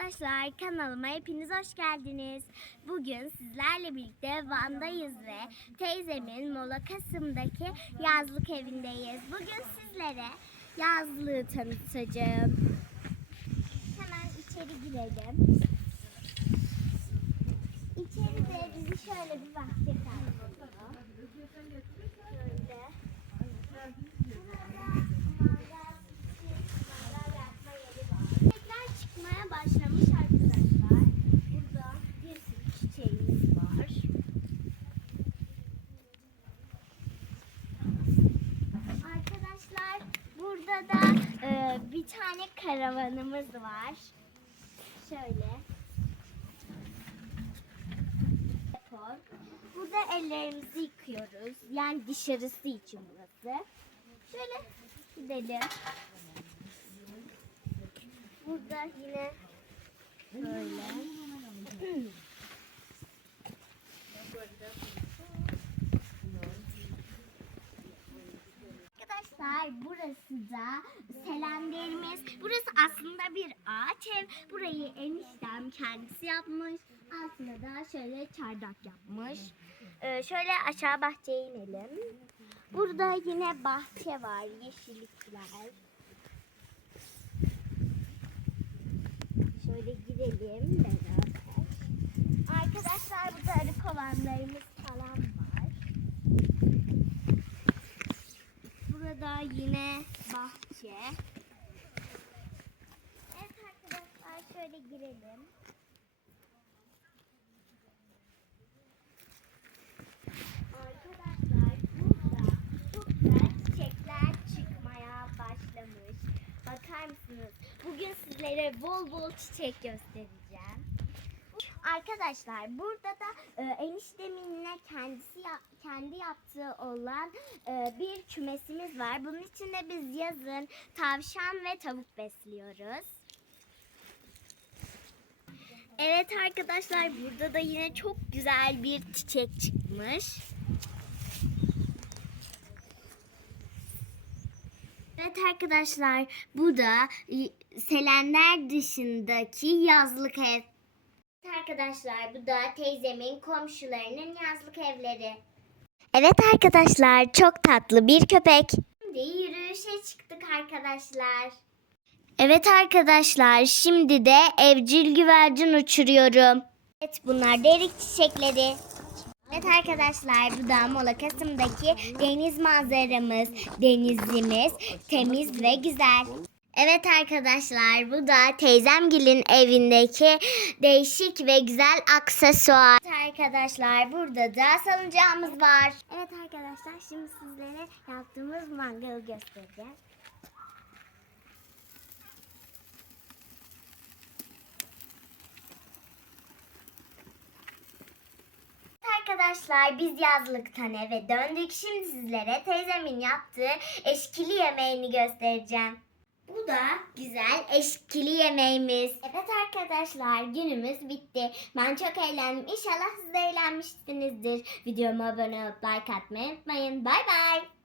Arkadaşlar kanalıma hepiniz hoş geldiniz. Bugün sizlerle birlikte Van'dayız ve teyzemin Mola Kasım'daki yazlık evindeyiz. Bugün sizlere yazlığı tanıtacağım. Hemen içeri girelim. İçeride bizi şöyle bir bahçe karşılıyor. Şöyle. Çiçekler çıkmaya başlamış arkadaşlar. Burada bir sürü çiçeğimiz var. Arkadaşlar burada da e, bir tane karavanımız var. Şöyle. Burada ellerimizi yıkıyoruz. Yani dışarısı için burası. Şöyle gidelim. Burada yine böyle. Burası da selenderimiz. Burası aslında bir ağaç ev. Burayı eniştem kendisi yapmış. Altına da şöyle çardak yapmış. Ee, şöyle aşağı bahçeye inelim. Burada yine bahçe var, yeşillikler. Şöyle gidelim beraber. Arkadaşlar burada arı kovanlarımız falan var. Burada yine bahçe. Evet arkadaşlar şöyle girelim. Arkadaşlar burada çok güzel çiçekler çıkmaya başlamış. Bakar mısınız? Bugün sizlere bol bol çiçek göstereceğim. Arkadaşlar burada da e, eniştemin kendisi ya- kendi yaptığı olan e, bir kümesimiz var. Bunun içinde biz yazın tavşan ve tavuk besliyoruz. Evet arkadaşlar burada da yine çok güzel bir çiçek çıkmış. Evet arkadaşlar bu da Selender dışındaki yazlık ev. Arkadaşlar bu da teyzemin komşularının yazlık evleri. Evet arkadaşlar çok tatlı bir köpek. Şimdi yürüyüşe çıktık arkadaşlar. Evet arkadaşlar şimdi de evcil güvercin uçuruyorum. Evet bunlar derik çiçekleri. Evet arkadaşlar bu da Mola Kasım'daki deniz manzaramız, denizimiz temiz ve güzel. Evet arkadaşlar bu da teyzemgilin evindeki değişik ve güzel aksesuar. Evet arkadaşlar burada da salıncağımız var. Evet arkadaşlar şimdi sizlere yaptığımız mangalı göstereceğim. Arkadaşlar biz yazlıktan eve döndük. Şimdi sizlere teyzemin yaptığı eşkili yemeğini göstereceğim. Bu da güzel eşkili yemeğimiz. Evet arkadaşlar günümüz bitti. Ben çok eğlendim. İnşallah siz de eğlenmişsinizdir. Videoma abone olup like atmayı unutmayın. Bay bay.